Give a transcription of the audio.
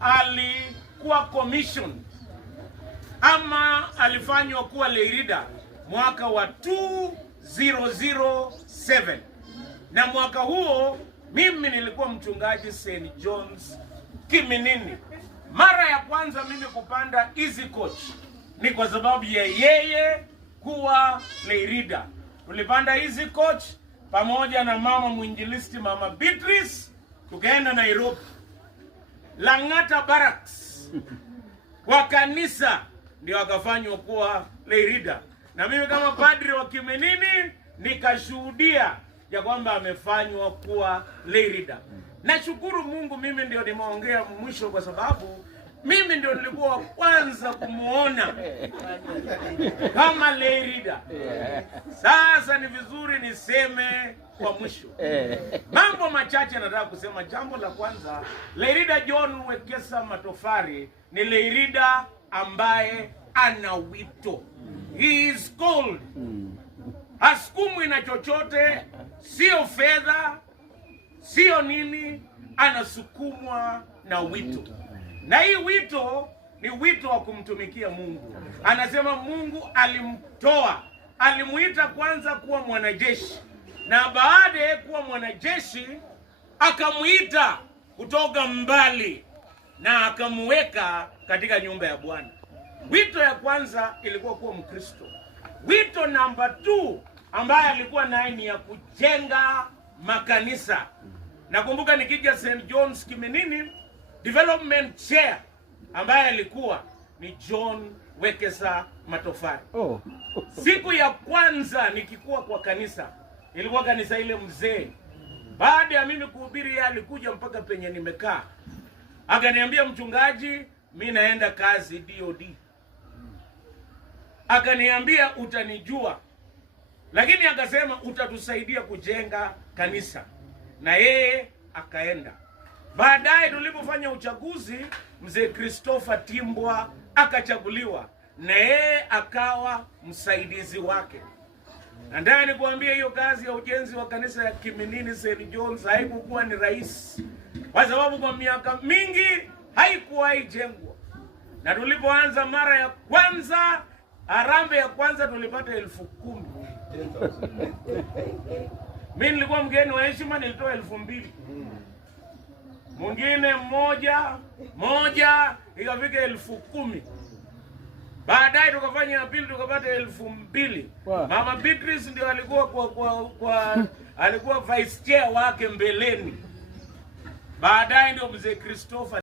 alikuwa commission ama alifanywa kuwa lay reader mwaka wa 2007, na mwaka huo mimi nilikuwa mchungaji St. John's Kiminini. Mara ya kwanza mimi kupanda easy coach ni kwa sababu ya yeye kuwa lay reader. Tulipanda easy coach pamoja na mama mwinjilisti Mama Beatrice, tukaenda Nairobi Lang'ata Barracks kwa kanisa, ndio akafanywa kuwa lay reader, na mimi kama padri wa Kiminini nikashuhudia ya kwamba amefanywa kuwa lay reader. Nashukuru Mungu, mimi ndio nimeongea mwisho kwa sababu mimi ndio nilikuwa kwanza kumuona kama lay reader. Sasa ni vizuri niseme kwa mwisho mambo machache nataka kusema. Jambo la kwanza, lay reader John Wekesa Matofari ni lay reader ambaye ana wito. He is called. Hasukumwi na chochote, sio fedha, sio nini, anasukumwa na wito. Na hii wito ni wito wa kumtumikia Mungu. Anasema Mungu alimtoa, alimuita kwanza kuwa mwanajeshi, na baada ya kuwa mwanajeshi akamuita kutoka mbali na akamuweka katika nyumba ya Bwana. Wito ya kwanza ilikuwa kuwa Mkristo. Wito namba 2 ambaye alikuwa naye ni ya kujenga makanisa. Nakumbuka nikija St. John's Kiminini, development chair ambaye alikuwa ni John Wekesa Matofari. Siku ya kwanza nikikuwa kwa kanisa, ilikuwa kanisa ile mzee. Baada ya mimi kuhubiri, yeye alikuja mpaka penye nimekaa, akaniambia, mchungaji, mimi naenda kazi DOD. Akaniambia utanijua, lakini akasema utatusaidia kujenga kanisa, na yeye akaenda. Baadaye tulipofanya uchaguzi, mzee Christopher Timbwa akachaguliwa, na yeye akawa msaidizi wake. Na ndani kuambia hiyo kazi ya ujenzi wa kanisa ya Kiminini St. John's haikuwa ni rahisi, kwa sababu kwa miaka mingi haikuwahi jengwa. Na tulipoanza mara ya kwanza, harambee ya kwanza tulipata 10,000. Mimi nilikuwa mgeni wa heshima, nilitoa 2,000. Mwingine moja ikafika 10,000. Baadaye tukafanya ya pili tukapata 2,000. Mama Beatrice ndio alikuwa alikuwa vice chair wake mbeleni. Baadaye ndio mzee Christopher